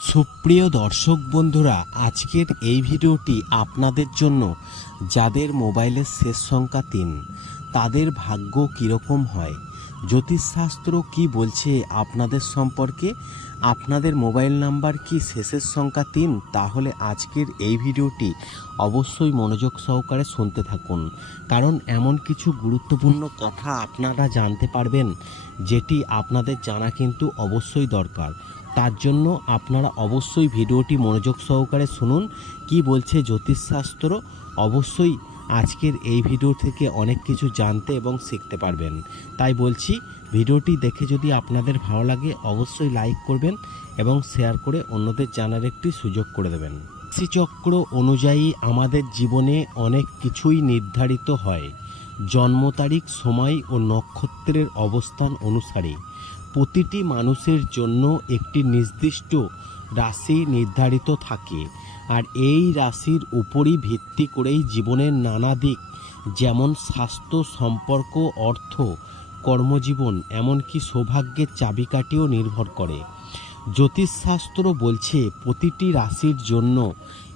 সুপ্রিয় দর্শক বন্ধুরা, আজকের এই ভিডিওটি আপনাদের জন্য যাদের মোবাইলের শেষ সংখ্যা তিন, তাদের ভাগ্য কীরকম হয়? জ্যোতিষশাস্ত্র কি বলছে আপনাদের সম্পর্কে? আপনাদের মোবাইল নাম্বার কি শেষের সংখ্যা তিন? তাহলে আজকের এই ভিডিওটি অবশ্যই মনোযোগ সহকারে শুনতে থাকুন। কারণ এমন কিছু গুরুত্বপূর্ণ কথা আপনারা জানতে পারবেন, যেটি আপনাদের জানা কিন্তু অবশ্যই দরকার। তার জন্য আপনারা অবশ্যই ভিডিওটি মনোযোগ সহকারে শুনুন। কি বলছে জ্যোতিষশাস্ত্র? অবশ্যই আজকের এই ভিডিও থেকে অনেক কিছু জানতে এবং শিখতে পারবেন। তাই বলছি, ভিডিওটি দেখে যদি আপনাদের ভালো লাগে, অবশ্যই লাইক করবেন এবং শেয়ার করে অন্যদের জানার একটি সুযোগ করে দেবেন। রাশিচক্র অনুযায়ী আমাদের জীবনে অনেক কিছুই নির্ধারিত হয়। জন্ম তারিখ, সময় ও নক্ষত্রের অবস্থান অনুসারে। প্রতিটি মানুষের জন্য একটি নির্দিষ্ট রাশি নির্ধারিত থাকে। আর এই রাশির উপরই ভিত্তি করেই জীবনের নানা দিক, যেমন স্বাস্থ্য, সম্পর্ক, অর্থ, কর্মজীবন, এমনকি সৌভাগ্যের চাবিকাঠিও নির্ভর করে। জ্যোতিষশাস্ত্র বলছে, প্রতিটি রাশির জন্য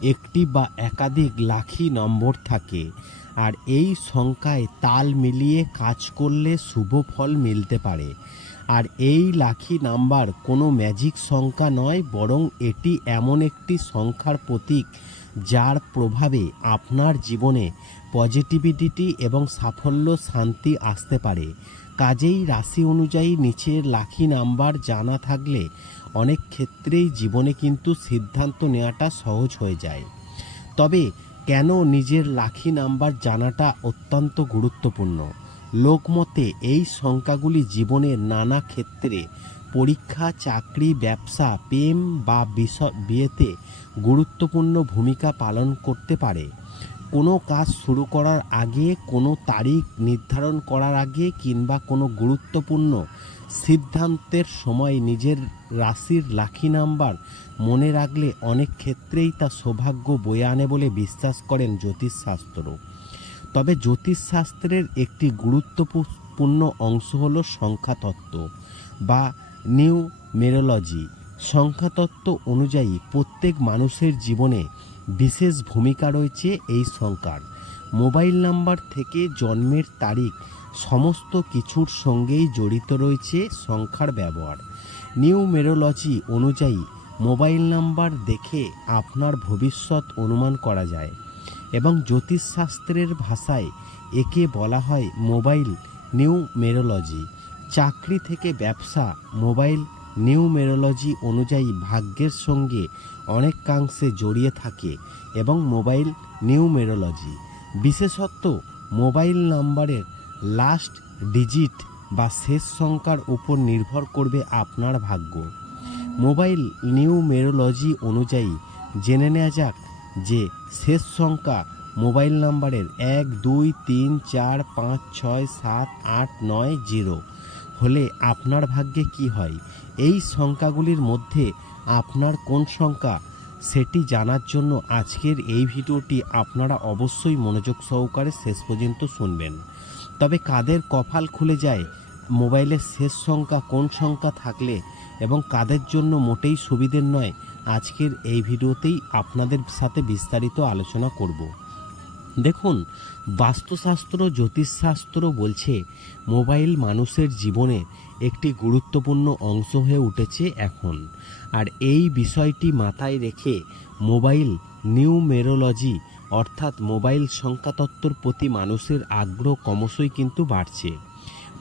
একটি বা একাধিক লাখি নম্বর থাকে, আর এই সংখ্যায় তাল মিলিয়ে কাজ করলে শুভ ফল মিলতে পারে। আর এই লাখি নাম্বার কোনো ম্যাজিক সংখ্যা নয়, বরং এটি এমন একটি সংখ্যার প্রতীক যার প্রভাবে আপনার জীবনে পজিটিভিটি এবং সাফল্য শান্তি আসতে পারে। কাজেই রাশি অনুযায়ী নিচের লাখি নাম্বার জানা থাকলে অনেক ক্ষেত্রেই জীবনে কিন্তু সিদ্ধান্ত নেওয়াটা সহজ হয়ে যায়। তবে কেন নিজের লাখি নাম্বার জানাটা অত্যন্ত গুরুত্বপূর্ণ? লোকমতে এই সংখ্যাগুলি জীবনের নানা ক্ষেত্রে পরীক্ষা, চাকরি, ব্যবসা, প্রেম বা বিয়েতে গুরুত্বপূর্ণ ভূমিকা পালন করতে পারে। কোনো কাজ শুরু করার আগে, কোনো তারিখ নির্ধারণ করার আগে কিংবা কোনো গুরুত্বপূর্ণ সিদ্ধান্তের সময় নিজের রাশির লাখি নাম্বার মনে রাখলে অনেক ক্ষেত্রেই তা সৌভাগ্য বয়ে আনে বলে বিশ্বাস করেন জ্যোতিষশাস্ত্র। তবে জ্যোতিষশাস্ত্রের একটি গুরুত্বপূর্ণ অংশ হল সংখ্যাতত্ত্ব বা নিউ মেরোলজি সংখ্যাতত্ত্ব অনুযায়ী প্রত্যেক মানুষের জীবনে বিশেষ ভূমিকা রয়েছে এই সংখ্যার। মোবাইল নাম্বার থেকে জন্মের তারিখ সমস্ত কিছুর সঙ্গেই জড়িত রয়েছে সংখ্যার ব্যবহার। নিউ মেরোলজি অনুযায়ী মোবাইল নাম্বার দেখে আপনার ভবিষ্যৎ অনুমান করা যায়। এবং জ্যোতিষশাস্ত্রের ভাষায় একে বলা হয় মোবাইল নিউমেরোলজি। চাকরি থেকে ব্যবসা, মোবাইল নিউমেরোলজি অনুযায়ী ভাগ্যের সঙ্গে অনেকাংশে জড়িয়ে থাকে এবং মোবাইল নিউ মেরোলজি বিশেষত মোবাইল নাম্বারের লাস্ট ডিজিট বা শেষ সংখ্যার উপর নির্ভর করবে আপনার ভাগ্য। মোবাইল নিউমেরোলজি অনুযায়ী জেনে নেওয়া যাক যে শেষ সংখ্যা মোবাইল নাম্বারের এক, দুই, তিন, চার, পাঁচ, ছয়, সাত, আট, নয়, জিরো। হলে আপনার ভাগ্যে কি হয়? এই সংখ্যাগুলির মধ্যে আপনার কোন সংখ্যা? সেটি জানার জন্য আজকের এই ভিডিওটি আপনারা অবশ্যই মনোযোগ সহকারে শেষ পর্যন্ত শুনবেন। তবে কাদের কপাল খুলে যায়? মোবাইলের শেষ সংখ্যা কোন সংখ্যা থাকলে এবং কাদের জন্য মোটেই সুবিধের নয় আজকের এই ভিডিওতেই আপনাদের সাথে বিস্তারিত আলোচনা করব। দেখুন, বাস্তুশাস্ত্র, জ্যোতিষশাস্ত্র বলছে, মোবাইল মানুষের জীবনে একটি গুরুত্বপূর্ণ অংশ হয়ে উঠেছে এখন। আর এই বিষয়টি মাথায় রেখে মোবাইল নিউমেরোলজি, অর্থাৎ মোবাইল সংখ্যাতত্ত্বর প্রতি মানুষের আগ্রহ ক্রমশই কিন্তু বাড়ছে।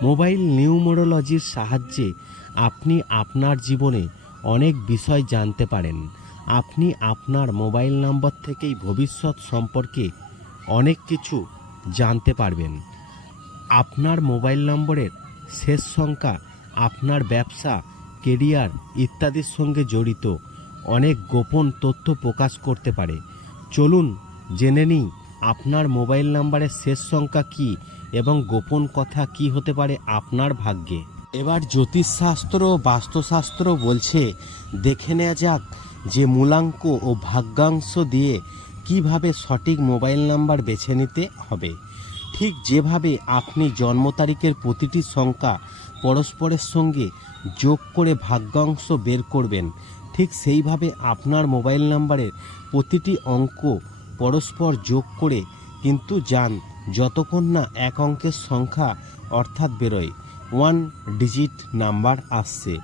মোবাইল নিউমেরোলজির সাহায্যে আপনি আপনার জীবনে অনেক বিষয় জানতে পারেন। আপনি আপনার মোবাইল নম্বর থেকেই ভবিষ্যৎ সম্পর্কে অনেক কিছু জানতে পারবেন। আপনার মোবাইল নম্বরের শেষ সংখ্যা, আপনার ব্যবসা, কেরিয়ার ইত্যাদির সঙ্গে জড়িত অনেক গোপন তথ্য প্রকাশ করতে পারে। চলুন জেনে নিই আপনার মোবাইল নাম্বারের শেষ সংখ্যা কি এবং গোপন কথা কি হতে পারে আপনার ভাগ্যে। এবার জ্যোতিষশাস্ত্র বাস্তুশাস্ত্র বলছে, দেখে নেওয়া যাক যে মূলাঙ্ক ও ভাগ্যাংশ দিয়ে কীভাবে সঠিক মোবাইল নাম্বার বেছে নিতে হবে। ঠিক যেভাবে আপনি জন্ম তারিখের প্রতিটি সংখ্যা পরস্পরের সঙ্গে যোগ করে ভাগ্যাংশ বের করবেন, ঠিক সেইভাবে আপনার মোবাইল নাম্বারের প্রতিটি অঙ্ক পরস্পর যোগ করে কিন্তু যান যতক্ষণ না এক অঙ্কের সংখ্যা অর্থাৎ বেরোয়। ওয়ান ডিজিট নাম্বার আসছে।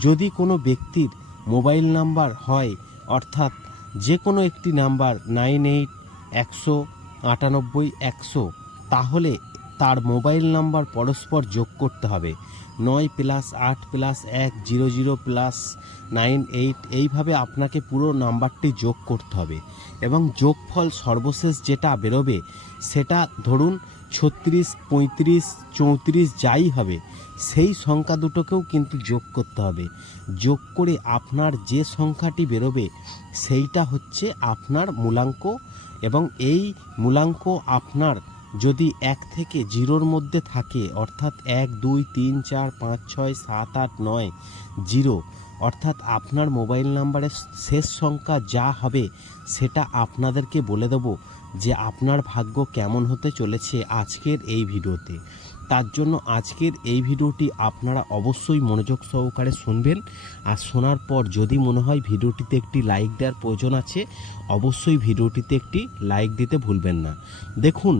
যদি কোনো ব্যক্তির মোবাইল নাম্বার হয়, অর্থাৎ যে কোনো একটি নাম্বার নাইন এইট, একশো, আটানব্বই, একশো, তাহলে তার মোবাইল নাম্বার পরস্পর যোগ করতে হবে। নয় প্লাস আট প্লাস এক zero zero plus nine eight, এইভাবে আপনাকে পুরো নাম্বারটি যোগ করতে হবে। এবং যোগফল সর্বশেষ যেটা বেরোবে, সেটা ধরুন ছত্রিশ, পঁয়ত্রিশ, চৌত্রিশ যাই হবে, সেই সংখ্যা দুটোকেও কিন্তু যোগ করতে হবে। যোগ করে আপনার যে সংখ্যাটি বেরোবে, সেইটা হচ্ছে আপনার মূলাঙ্ক এবং এই মূলাঙ্ক আপনার যদি এক থেকে জিরোর মধ্যে থাকে, অর্থাৎ এক, দুই, তিন, চার, পাঁচ, ছয়, সাত, আট, নয়, জিরো অর্থাৎ আপনার মোবাইল নাম্বারের শেষ সংখ্যা যা হবে সেটা আপনাদেরকে বলে দেব যে আপনার ভাগ্য কেমন হতে চলেছে আজকের এই ভিডিওতে। তার জন্য আজকের এই ভিডিওটি আপনারা অবশ্যই মনোযোগ সহকারে শুনবেন। আর শোনার পর যদি মনে হয় ভিডিওটিতে একটি লাইক দেওয়ার প্রয়োজন আছে, অবশ্যই ভিডিওটিতে একটি লাইক দিতে ভুলবেন না। দেখুন,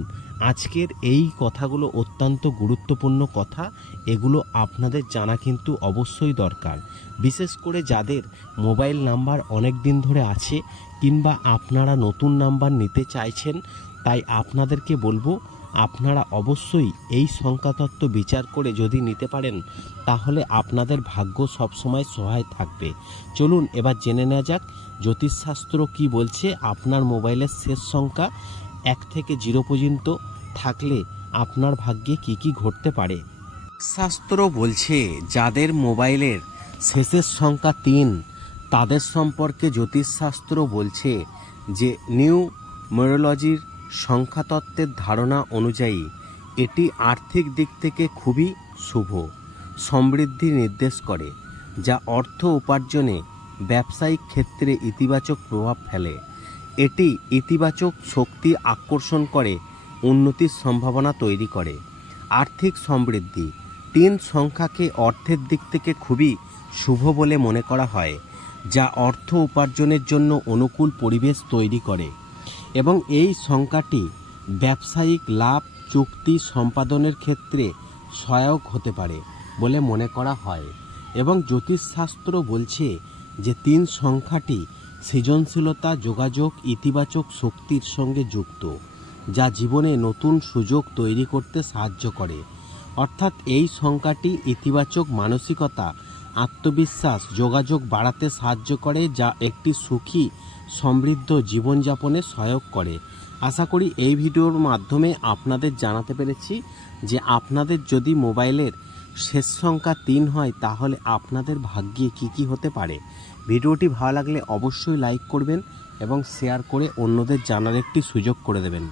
আজকের এই কথাগুলো অত্যন্ত গুরুত্বপূর্ণ কথা। এগুলো আপনাদের জানা কিন্তু অবশ্যই দরকার। বিশেষ করে যাদের মোবাইল নাম্বার অনেক দিন ধরে আছে, কিংবা আপনারা নতুন নাম্বার নিতে চাইছেন, তাই আপনাদেরকে বলব আপনারা অবশ্যই এই সংখ্যাতত্ত্ব বিচার করে যদি নিতে পারেন, তাহলে আপনাদের ভাগ্য সবসময় সহায় থাকবে। চলুন এবার জেনে নেওয়া যাক, জ্যোতিষশাস্ত্র কি বলছে আপনার মোবাইলের শেষ সংখ্যা এক থেকে জিরো পর্যন্ত থাকলে আপনার ভাগ্যে কি কি ঘটতে পারে? শাস্ত্র বলছে, যাদের মোবাইলের শেষের সংখ্যা তিন, তাদের সম্পর্কে জ্যোতিষশাস্ত্র বলছে যে নিউ মেরোলজির সংখ্যাতত্ত্বের ধারণা অনুযায়ী, এটি আর্থিক দিক থেকে খুবই শুভ, সমৃদ্ধি নির্দেশ করে, যা অর্থ উপার্জনে ব্যবসায়িক ক্ষেত্রে ইতিবাচক প্রভাব ফেলে। এটি ইতিবাচক শক্তি আকর্ষণ করে, উন্নতির সম্ভাবনা তৈরি করে। আর্থিক সমৃদ্ধি তিন সংখ্যাকে অর্থের দিক থেকে খুবই শুভ বলে মনে করা হয়, যা অর্থ উপার্জনের জন্য অনুকূল পরিবেশ তৈরি করে। এবং এই সংখ্যাটি ব্যবসায়িক লাভ চুক্তি সম্পাদনের ক্ষেত্রে সহায়ক হতে পারে বলে মনে করা হয়। এবং জ্যোতিষশাস্ত্র বলছে যে তিন সংখ্যাটি সৃজনশীলতা, যোগাযোগ, ইতিবাচক শক্তির সঙ্গে যুক্ত, যা জীবনে নতুন সুযোগ তৈরি করতে সাহায্য করে। অর্থাৎ এই সংখ্যাটি ইতিবাচক মানসিকতা আত্মবিশ্বাস যোগাযোগ বাড়াতে সাহায্য করে, যা একটি সুখী, সমৃদ্ধ জীবনযাপনে সহায়ক করে। আশা করি এই ভিডিওর মাধ্যমে আপনাদের জানাতে পেরেছি যে আপনাদের যদি মোবাইলের শেষ সংখ্যা তিন হয়, তাহলে আপনাদের ভাগ্যে কি কি হতে পারে? ভিডিওটি ভালো লাগলে অবশ্যই লাইক করবেন এবং শেয়ার করে অন্যদের জানার একটি সুযোগ করে দেবেন।